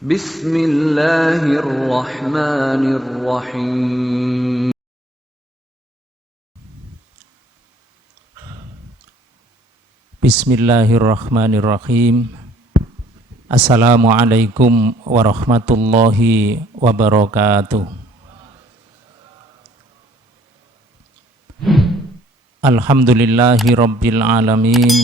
Bismillahirrahmanirrahim. Bismillahirrahmanirrahim. Assalamualaikum warahmatullahi wabarakatuh. Alhamdulillahi rabbil alamin,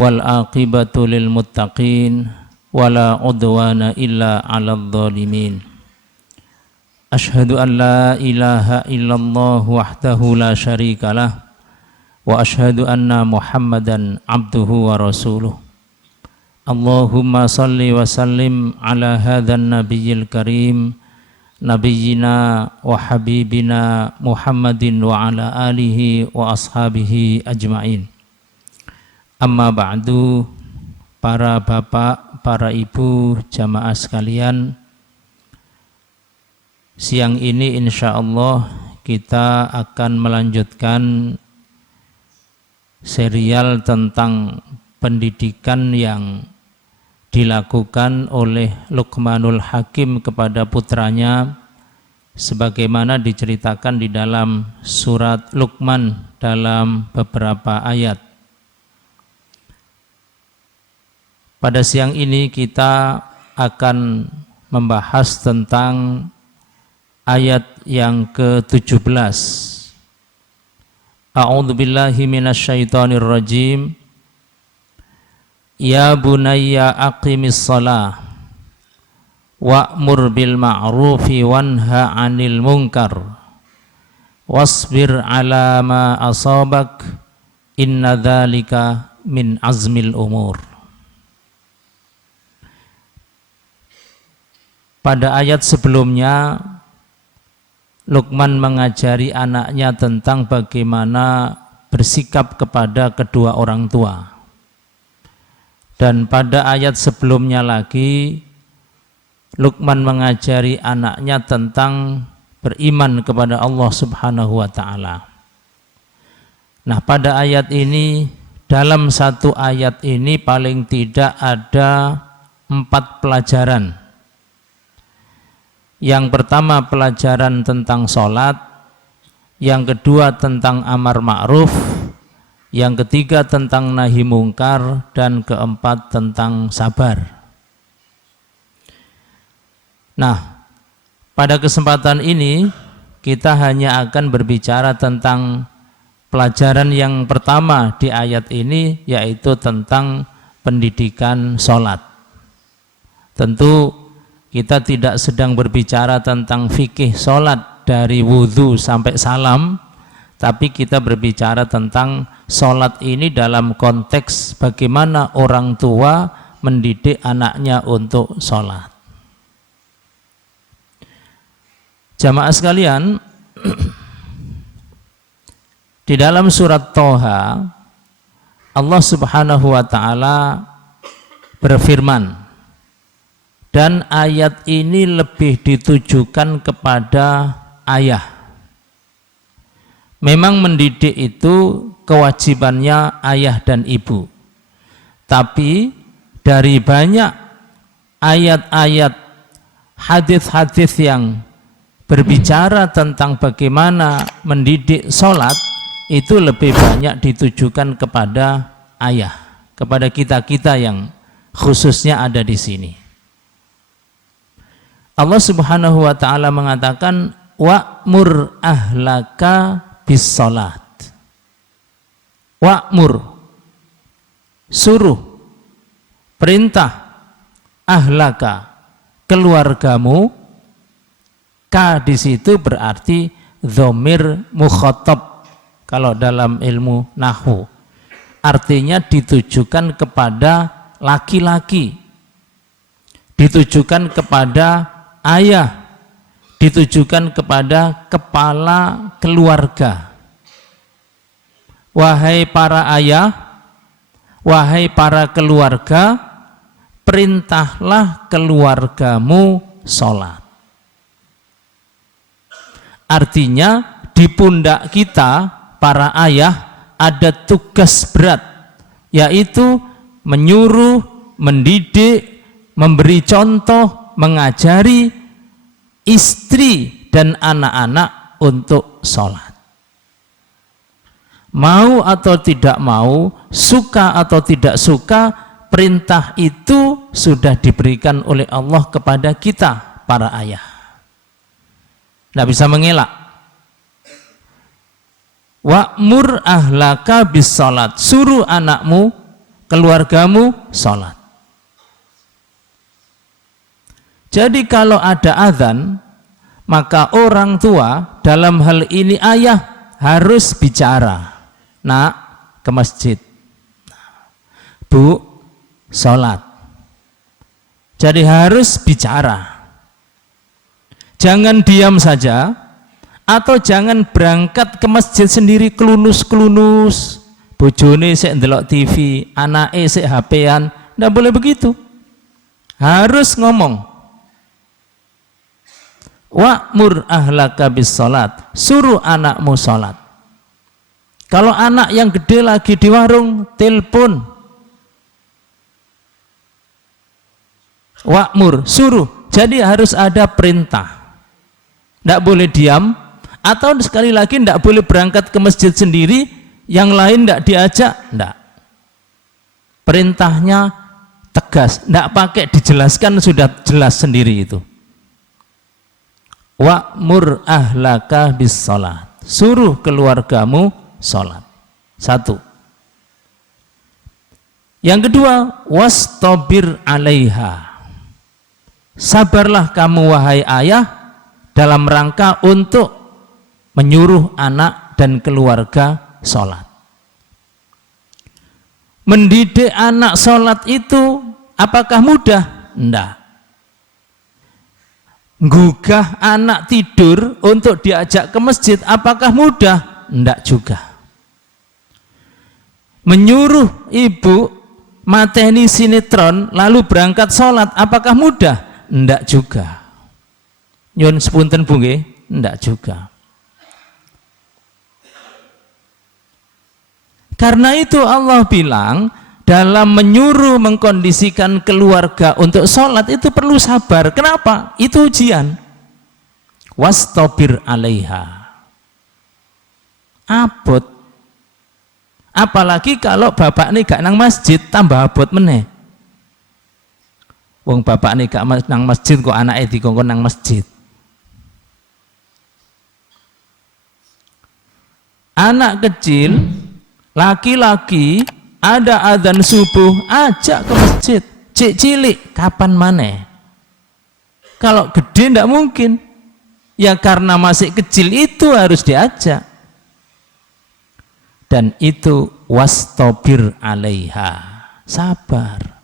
wal aqibatu lil muttaqin, wala udwana illa 'alal zalimin. Asyhadu an la ilaha illallah wahdahu la syarikalah, wa asyhadu anna Muhammadan abduhu wa rasuluh. Allahumma salli wa sallim ala hadzal nabiyil karim, nabiyyina wa habibina Muhammadin wa ala alihi wa ashabihi ajmain. Amma ba'du, para bapak, para ibu, jamaah sekalian, siang ini insya Allah kita akan melanjutkan serial tentang pendidikan yang dilakukan oleh Luqmanul Hakim kepada putranya, sebagaimana diceritakan di dalam surat Luqman dalam beberapa ayat. Pada siang ini kita akan membahas tentang ayat yang ke-17. A'udzu billahi minasyaitonir rajim. Ya bunayya aqimis shalah wa'mur bil ma'rufi wanha 'anil munkar wasbir 'ala ma asabak inna dzalika min azmil umur. Pada ayat sebelumnya, Luqman mengajari anaknya tentang bagaimana bersikap kepada kedua orang tua. Dan pada ayat sebelumnya lagi, Luqman mengajari anaknya tentang beriman kepada Allah Subhanahu wa ta'ala. Nah, pada ayat ini, dalam satu ayat ini paling tidak ada 4 pelajaran. Yang pertama pelajaran tentang sholat, yang kedua tentang amar ma'ruf, yang ketiga tentang nahi mungkar, dan keempat tentang sabar. Nah, pada kesempatan ini kita hanya akan berbicara tentang pelajaran yang pertama di ayat ini, yaitu tentang pendidikan sholat. Tentu kita tidak sedang berbicara tentang fikih sholat dari wudhu sampai salam, tapi kita berbicara tentang sholat ini dalam konteks bagaimana orang tua mendidik anaknya untuk sholat. Jamaah sekalian, di dalam surat Thaha, Allah Subhanahu wa ta'ala berfirman, dan ayat ini lebih ditujukan kepada ayah. Memang mendidik itu kewajibannya ayah dan ibu. Tapi dari banyak ayat-ayat, hadis-hadis yang berbicara tentang bagaimana mendidik sholat, itu lebih banyak ditujukan kepada ayah, kepada kita-kita yang khususnya ada di sini. Allah Subhanahu wa ta'ala mengatakan wa'mur ahlaka bis salat. Wa'mur, suruh, perintah, ahlaka, keluargamu. Ka di situ berarti dhamir mukhatab kalau dalam ilmu nahwu. Artinya ditujukan kepada laki-laki, ditujukan kepada ayah, ditujukan kepada kepala keluarga. Wahai para ayah, wahai para keluarga, perintahlah keluargamu sholat. Artinya di pundak kita, para ayah, ada tugas berat, yaitu menyuruh, mendidik, memberi contoh, mengajari istri dan anak-anak untuk sholat. Mau atau tidak mau, suka atau tidak suka, perintah itu sudah diberikan oleh Allah kepada kita, para ayah. Tidak bisa mengelak. Wa'mur ahlaka bis sholat, suruh anakmu, keluargamu sholat. Jadi kalau ada azan, maka orang tua, dalam hal ini ayah, harus bicara. Nak, ke masjid. Bu, sholat. Jadi harus bicara. Jangan diam saja, atau jangan berangkat ke masjid sendiri kelunus-kelunus. Bojone sik ndelok TV, anake sik HP-an. Nggak boleh begitu. Harus ngomong. Wa'mur ahlaka bis sholat, suruh anakmu sholat. Kalau anak yang gede lagi di warung, telepon. Wa'mur, suruh. Jadi harus ada perintah. Tidak boleh diam, atau sekali lagi tidak boleh berangkat ke masjid sendiri, yang lain tidak diajak, tidak. Perintahnya tegas, tidak pakai dijelaskan, sudah jelas sendiri itu. Wa'mur ahlaka bis sholat, suruh keluargamu sholat. Satu. Yang kedua, wastabir alaiha, sabarlah kamu wahai ayah dalam rangka untuk menyuruh anak dan keluarga sholat. Mendidik anak sholat itu apakah mudah? Tidak. Gugah anak tidur untuk diajak ke masjid apakah mudah? Tidak juga. Menyuruh ibu mateni sinetron lalu berangkat sholat apakah mudah? Tidak juga. Nyun sepunten Bu nggih, tidak juga. Karena itu Allah bilang dalam menyuruh mengkondisikan keluarga untuk sholat itu perlu sabar. Kenapa? Itu ujian. Wastabir alaiha. Abot. Apalagi kalau bapak ini gak nang masjid, tambah abot meneh. Wong bapak ini gak nang masjid kok anaknya dikongkon nang masjid. Anak kecil, laki-laki, ada adzan subuh, ajak ke masjid. Cik cilik, kapan maneh? Kalau gede tidak mungkin. Ya karena masih kecil itu harus diajak. Dan itu wastabir alaiha. Sabar.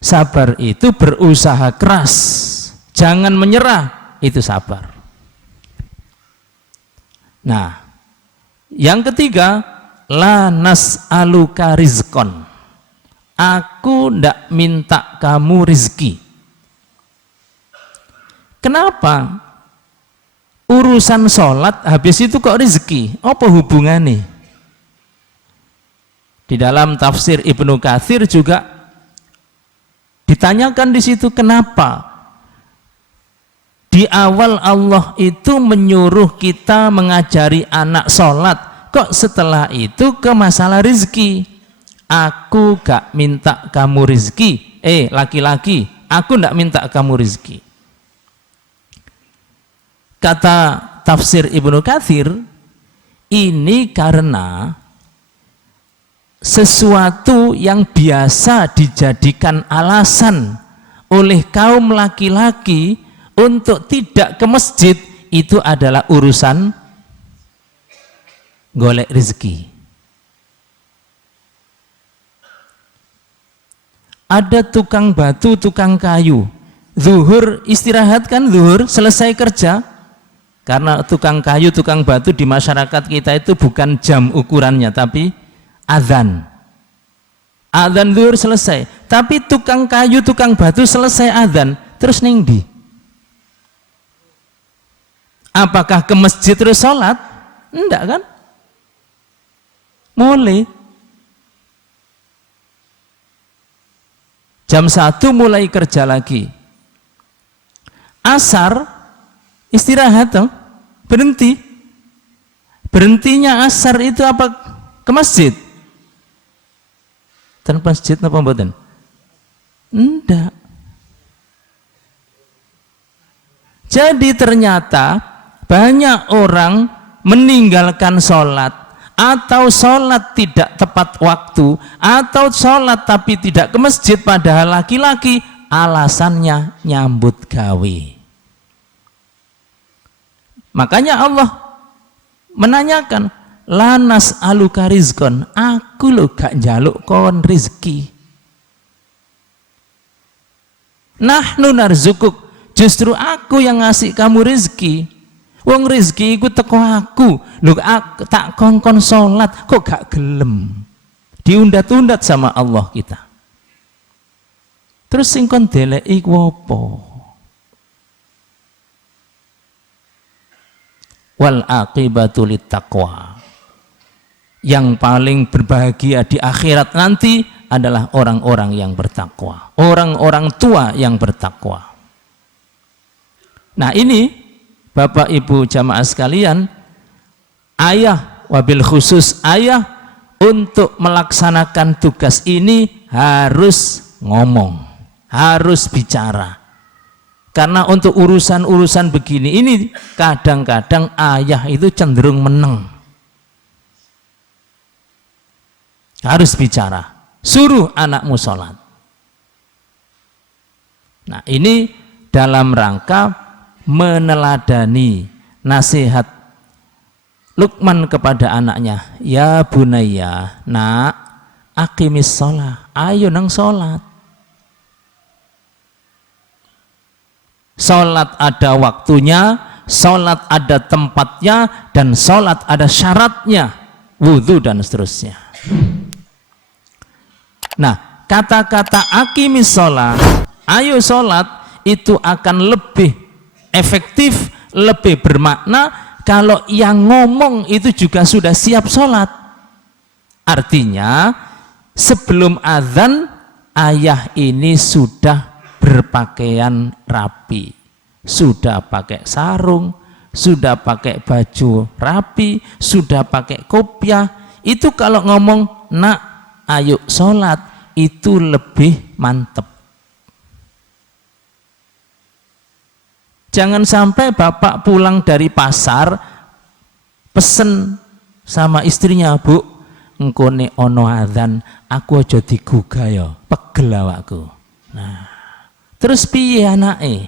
Sabar itu berusaha keras. Jangan menyerah, itu sabar. Nah, yang ketiga, la nas'aluka rizqon, aku ndak minta kamu rizki. Kenapa? Urusan sholat habis itu kok rizki? Apa hubungannya? Di dalam tafsir Ibnu Katsir juga ditanyakan di situ kenapa di awal Allah itu menyuruh kita mengajari anak sholat. Kok setelah itu ke masalah rizki? Aku gak minta kamu rizki. Laki-laki, aku gak minta kamu rizki. Kata tafsir Ibnu Katsir, ini karena sesuatu yang biasa dijadikan alasan oleh kaum laki-laki untuk tidak ke masjid itu adalah urusan golek rezeki. Ada tukang batu, tukang kayu, zuhur istirahat kan, zuhur selesai kerja. Karena tukang kayu, tukang batu di masyarakat kita itu bukan jam ukurannya, tapi azan. Azan zuhur selesai. Tapi tukang kayu, tukang batu selesai azan, terus ning ndi? Apakah ke masjid terus sholat? Enggak kan? Mulai. Jam 1 mulai kerja lagi. Asar istirahat toh, berhenti. Berhentinya asar itu apa? Ke masjid. Dan masjid apa mboten? Enggak. Jadi ternyata banyak orang meninggalkan sholat, atau sholat tidak tepat waktu, atau sholat tapi tidak ke masjid padahal laki-laki, alasannya nyambut gawe. Makanya Allah menanyakan, lanas aluka rizkon, aku lo gak njaluk kon rizki. Nahnu narzukuk, justru aku yang ngasih kamu rizki. Wong rizki iku teko aku. Lho aku tak kongkon sholat kok gak gelem. Diundat-undat sama Allah kita. Terus sing kon deleki ku apa? Wal aqibatu littaqwa. Yang paling berbahagia di akhirat nanti adalah orang-orang yang bertakwa. Orang-orang tua yang bertakwa. Nah ini Bapak Ibu jamaah sekalian, ayah, wabil khusus ayah, untuk melaksanakan tugas ini harus ngomong, harus bicara. Karena untuk urusan-urusan begini ini kadang-kadang ayah itu cenderung meneng. Harus bicara, suruh anakmu sholat. Nah ini dalam rangka meneladani nasihat Luqman kepada anaknya, ya bunayya, nak, aqimis sholat, ayo nang sholat. Sholat ada waktunya, sholat ada tempatnya, dan sholat ada syaratnya, wudhu dan seterusnya. Nah, kata-kata aqimis sholat, ayo sholat, itu akan lebih efektif, lebih bermakna kalau yang ngomong itu juga sudah siap sholat. Artinya sebelum azan ayah ini sudah berpakaian rapi, sudah pakai sarung, sudah pakai baju rapi, sudah pakai kopiah. Itu kalau ngomong nak ayo sholat itu lebih mantep. Jangan sampai bapak pulang dari pasar pesen sama istrinya, bu, engko nek ono adzan aku aja digugah ya, pegel awakku. Nah, terus piye anake?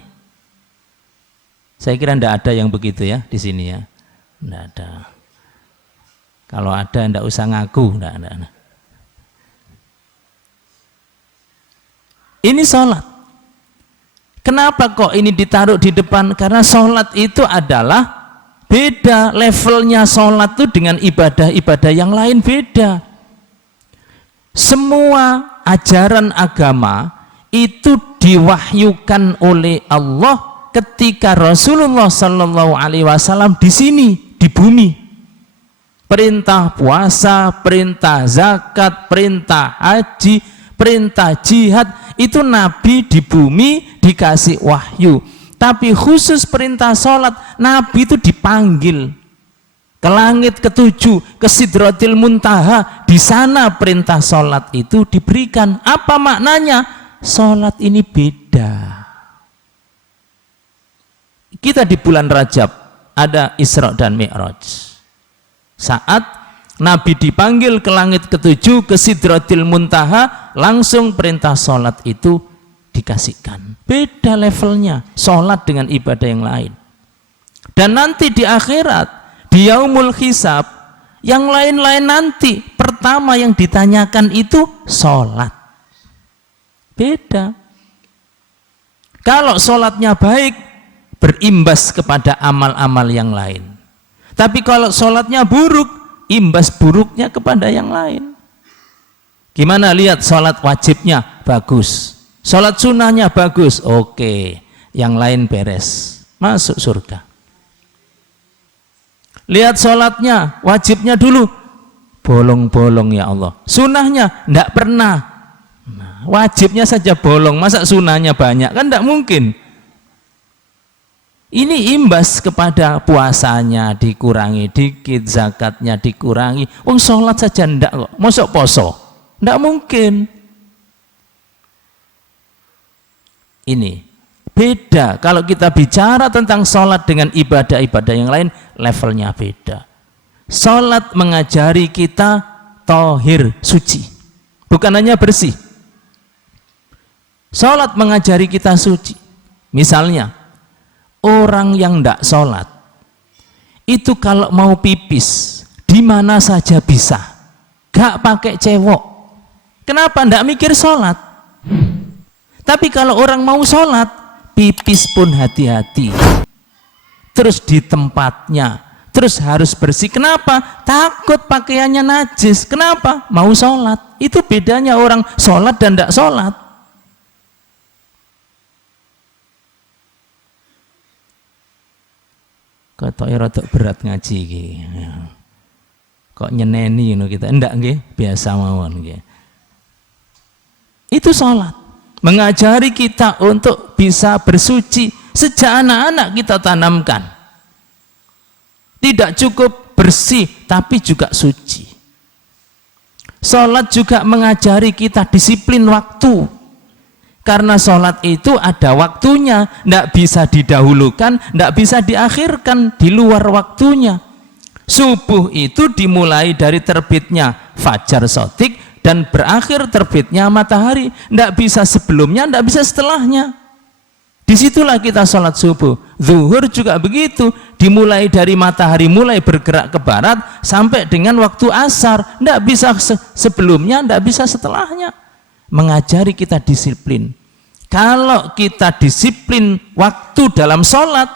Saya kira ndak ada yang begitu ya di sini ya. Ndak ada. Kalau ada ndak usah ngaku, ndak ada. Ini sholat. Kenapa kok ini ditaruh di depan? Karena sholat itu adalah beda, levelnya sholat itu dengan ibadah-ibadah yang lain beda. Semua ajaran agama itu diwahyukan oleh Allah ketika Rasulullah Sallallahu Alaihi Wasallam di sini, di bumi. Perintah puasa, perintah zakat, perintah haji, perintah jihad, itu Nabi di bumi dikasih wahyu. Tapi khusus perintah sholat, Nabi itu dipanggil ke langit ketujuh, ke Sidratil Muntaha. Di sana perintah sholat itu diberikan. Apa maknanya? Sholat ini beda. Kita di bulan Rajab ada Isra dan Mi'raj. Saat Nabi dipanggil ke langit ketujuh, ke Sidratil Muntaha, langsung perintah sholat itu dikasihkan. Beda levelnya sholat dengan ibadah yang lain. Dan nanti di akhirat, di yaumul hisab, yang lain-lain nanti pertama yang ditanyakan itu sholat. Beda. Kalau sholatnya baik, berimbas kepada amal-amal yang lain. Tapi kalau sholatnya buruk, imbas buruknya kepada yang lain. Gimana? Lihat sholat wajibnya bagus, sholat sunnahnya bagus, oke, yang lain beres, masuk surga. Lihat sholatnya, wajibnya dulu bolong-bolong ya Allah, sunnahnya enggak pernah, nah, Wajibnya saja bolong, masa sunahnya banyak? Kan tidak mungkin. Ini imbas kepada puasanya dikurangi dikit, zakatnya dikurangi. Wong sholat saja ndak kok, mosok poso? Ndak mungkin. Ini beda. Kalau kita bicara tentang sholat dengan ibadah-ibadah yang lain, levelnya beda. Sholat mengajari kita tohir, suci. Bukan hanya bersih. Sholat mengajari kita suci. Misalnya, orang yang tidak sholat itu kalau mau pipis di mana saja bisa, gak pakai cewek. Kenapa? Tidak mikir sholat. Tapi kalau orang mau sholat, pipis pun hati-hati, terus di tempatnya, terus harus bersih. Kenapa? Takut pakaiannya najis. Kenapa? Mau sholat. Itu bedanya orang sholat dan tidak sholat. Kok rada berat ngaji iki. Kok nyeneni ngono kita. Enggak nggih, biasa mawon nggih. Itu salat. Mengajari kita untuk bisa bersuci sejak anak-anak kita tanamkan. Tidak cukup bersih tapi juga suci. Salat juga mengajari kita disiplin waktu. Karena sholat itu ada waktunya, tidak bisa didahulukan, tidak bisa diakhirkan di luar waktunya. Subuh itu dimulai dari terbitnya fajar shodiq dan berakhir terbitnya matahari. Tidak bisa sebelumnya, tidak bisa setelahnya. Disitulah kita sholat subuh. Zuhur juga begitu, dimulai dari matahari mulai bergerak ke barat sampai dengan waktu asar. Tidak bisa sebelumnya, tidak bisa setelahnya. Mengajari kita disiplin. Kalau kita disiplin waktu dalam sholat,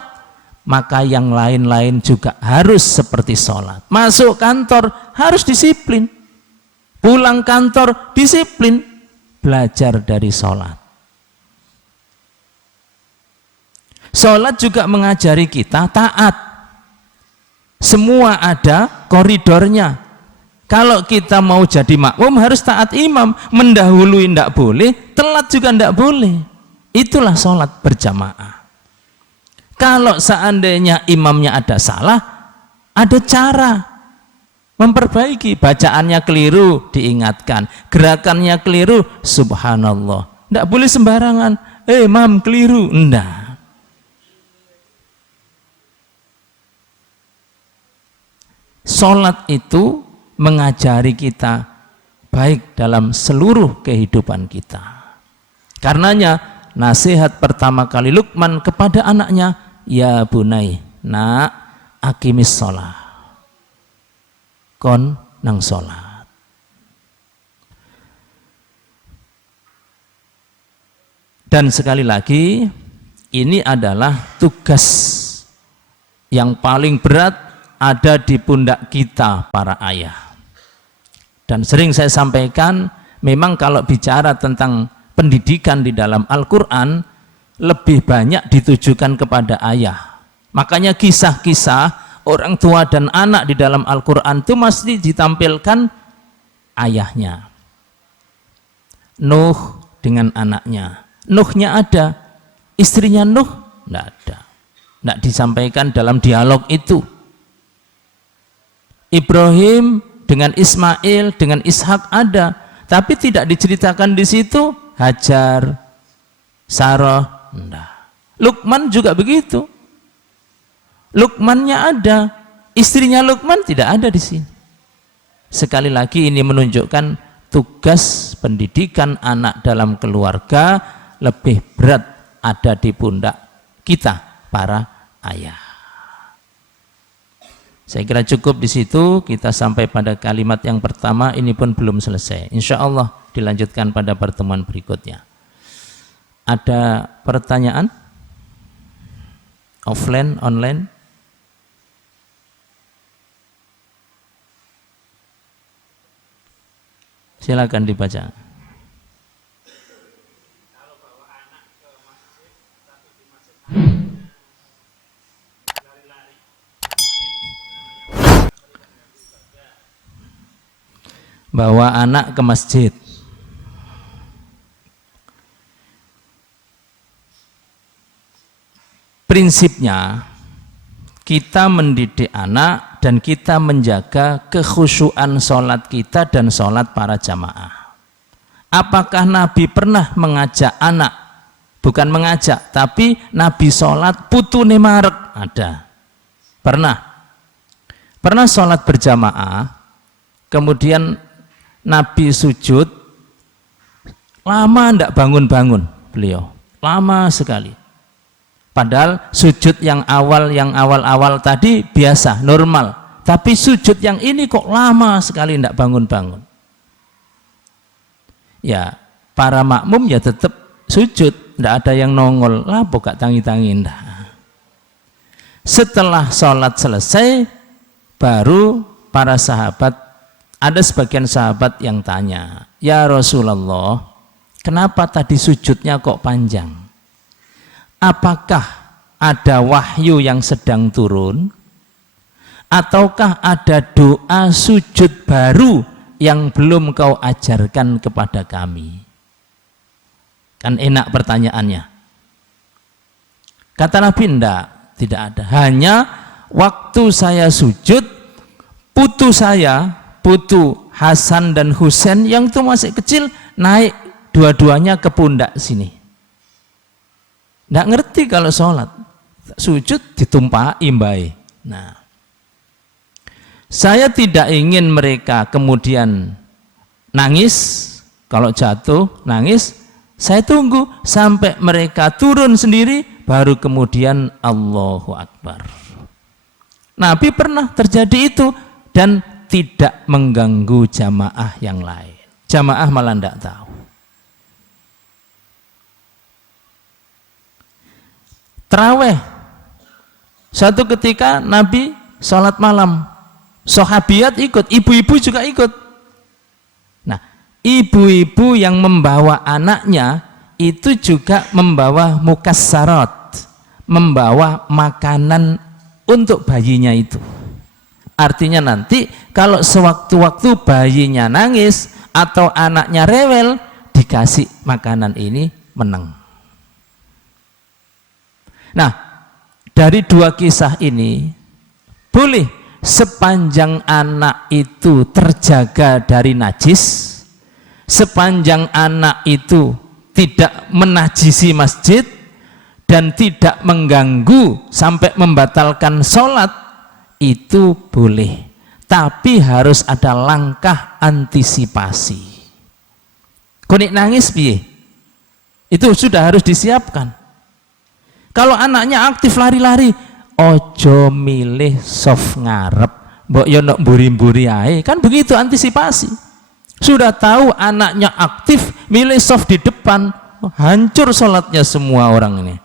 maka yang lain-lain juga harus seperti sholat. Masuk kantor harus disiplin, pulang kantor disiplin, belajar dari sholat. Sholat juga mengajari kita taat. Semua ada koridornya. Kalau kita mau jadi makmum harus taat imam, mendahului tidak boleh, telat juga tidak boleh. Itulah sholat berjamaah. Kalau seandainya imamnya ada salah, ada cara memperbaiki. Bacaannya keliru, diingatkan. Gerakannya keliru, subhanallah. Tidak boleh sembarangan, imam keliru, enggak. Sholat itu mengajari kita baik dalam seluruh kehidupan kita. Karenanya nasihat pertama kali Luqman kepada anaknya, ya bunai, nak, aqimis sholat, kon nang sholat. Dan sekali lagi, ini adalah tugas yang paling berat ada di pundak kita para ayah. Dan sering saya sampaikan, memang kalau bicara tentang pendidikan di dalam Al-Quran, lebih banyak ditujukan kepada ayah. Makanya kisah-kisah orang tua dan anak di dalam Al-Quran itu mesti ditampilkan ayahnya. Nuh dengan anaknya. Nuhnya ada, istrinya Nuh tidak ada. Tidak disampaikan dalam dialog itu. Ibrahim dengan Ismail, dengan Ishak ada, tapi tidak diceritakan di situ. Hajar, Sarah, enggak. Luqman juga begitu. Luqmannya ada, istrinya Luqman tidak ada di sini. Sekali lagi ini menunjukkan tugas pendidikan anak dalam keluarga lebih berat ada di pundak kita para ayah. Saya kira cukup di situ, kita sampai pada kalimat yang pertama, ini pun belum selesai. Insya Allah dilanjutkan pada pertemuan berikutnya. Ada pertanyaan? Offline, online? Silakan dibaca. Bawa anak ke masjid, prinsipnya kita mendidik anak dan kita menjaga kekhusyuan sholat kita dan sholat para jamaah. Apakah Nabi pernah mengajak anak, bukan mengajak, tapi Nabi sholat putune marek? Ada. Pernah sholat berjamaah, kemudian Nabi sujud, lama tidak bangun-bangun beliau, lama sekali. Padahal sujud yang awal-awal tadi biasa, normal. Tapi sujud yang ini kok lama sekali tidak bangun-bangun. Ya, para makmum ya tetap sujud, tidak ada yang nongol, lah buka tangi-tangi. Setelah sholat selesai, baru para sahabat, ada sebagian sahabat yang tanya, ya Rasulullah, kenapa tadi sujudnya kok panjang? Apakah ada wahyu yang sedang turun? Ataukah ada doa sujud baru yang belum kau ajarkan kepada kami? Kan enak pertanyaannya. Kata Nabi, tidak ada. Hanya waktu saya sujud, putu Hasan dan Husain yang itu masih kecil, naik dua-duanya ke pundak sini. Tidak ngerti kalau sholat, sujud ditumpahi mbae. Nah, saya tidak ingin mereka kemudian nangis, kalau jatuh nangis, saya tunggu sampai mereka turun sendiri, baru kemudian Allahu Akbar. Nabi pernah terjadi itu dan tidak mengganggu jamaah yang lain. Jamaah malah tidak tahu. Taraweh, satu ketika Nabi sholat malam, sahabiat ikut, ibu-ibu juga ikut. Nah, ibu-ibu yang membawa anaknya itu juga membawa mukassarat, membawa makanan untuk bayinya itu. Artinya nanti kalau sewaktu-waktu bayinya nangis atau anaknya rewel, dikasih makanan ini meneng. Nah, dari dua kisah ini, boleh sepanjang anak itu terjaga dari najis, sepanjang anak itu tidak menajisi masjid, dan tidak mengganggu sampai membatalkan sholat, itu boleh. Tapi harus ada langkah antisipasi. Kunik nangis piye? Itu sudah harus disiapkan. Kalau anaknya aktif lari-lari, ojo milih soft ngarep, mbok yo nok mburi-mburi ae. Kan begitu antisipasi. Sudah tahu anaknya aktif, milih soft di depan, hancur sholatnya semua orang ini.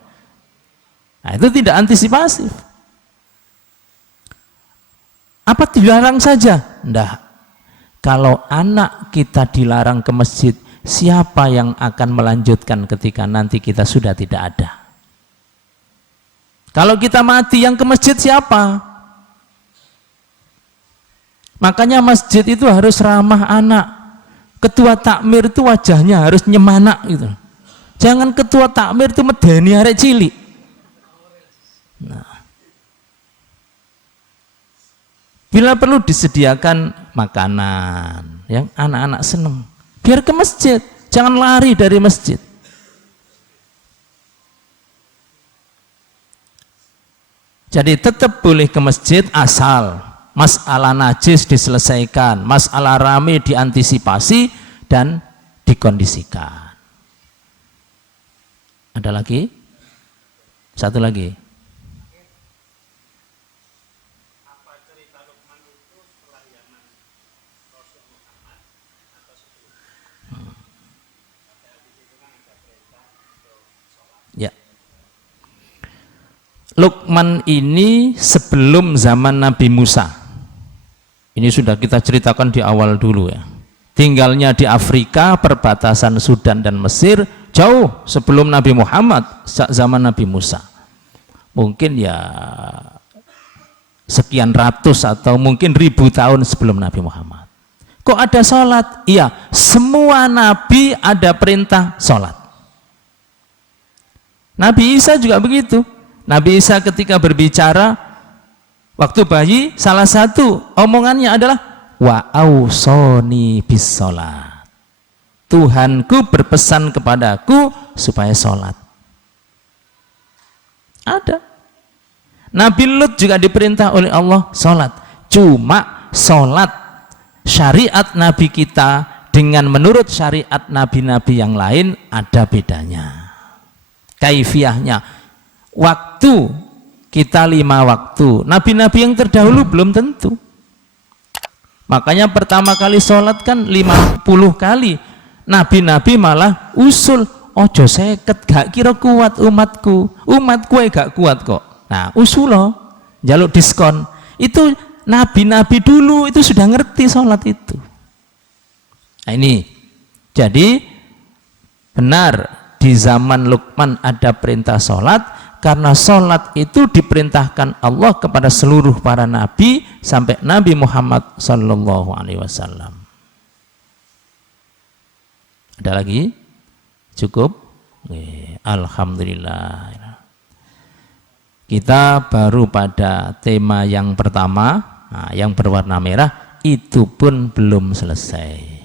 Nah, itu tidak antisipasi. Apa dilarang saja? Nggak. Kalau anak kita dilarang ke masjid, siapa yang akan melanjutkan ketika nanti kita sudah tidak ada? Kalau kita mati, yang ke masjid siapa? Makanya masjid itu harus ramah anak. Ketua takmir itu wajahnya harus nyemanak gitu. Jangan ketua takmir itu medeni arek cilik. Nah. Bila perlu disediakan makanan yang anak-anak seneng, biar ke masjid, jangan lari dari masjid. Jadi tetap boleh ke masjid asal masalah najis diselesaikan, masalah rame diantisipasi dan dikondisikan. Ada lagi? Satu lagi. Ya. Luqman ini sebelum zaman Nabi Musa. Ini sudah kita ceritakan di awal dulu ya. Tinggalnya di Afrika, perbatasan Sudan dan Mesir, jauh sebelum Nabi Muhammad, zaman Nabi Musa. Mungkin ya sekian ratus atau mungkin ribu tahun sebelum Nabi Muhammad. Kok ada sholat? Iya, semua Nabi ada perintah sholat. Nabi Isa juga begitu. Nabi Isa ketika berbicara waktu bayi, salah satu omongannya adalah wa ausoni bis sholat. Tuhanku berpesan kepadaku supaya sholat. Ada. Nabi Lut juga diperintah oleh Allah sholat. Cuma sholat syariat Nabi kita dengan menurut syariat nabi-nabi yang lain ada bedanya. Kaifiyahnya, waktu kita 5 waktu, nabi-nabi yang terdahulu belum tentu. Makanya pertama kali sholat kan 50 kali, nabi-nabi malah usul, ojo seket gak kira kuat umatku gak kuat kok. Nah usul loh, jaluk diskon. Itu nabi-nabi dulu itu sudah ngerti sholat itu. Nah ini, jadi benar di zaman Luqman ada perintah sholat, karena sholat itu diperintahkan Allah kepada seluruh para nabi sampai Nabi Muhammad Sallallahu Alaihi Wasallam. Ada lagi? Cukup? Alhamdulillah. Kita baru pada tema yang pertama, yang berwarna merah, itu pun belum selesai.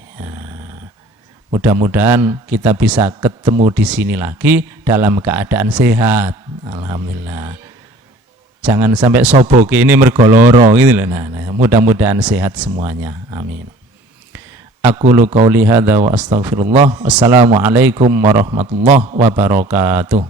Mudah-mudahan kita bisa ketemu di sini lagi dalam keadaan sehat. Alhamdulillah. Jangan sampai sobok ini mergoloro gitu loh. Nah, mudah-mudahan sehat semuanya. Amin. Aqulu qauli hadza wa astaghfirullah. Wassalamualaikum warahmatullahi wabarakatuh.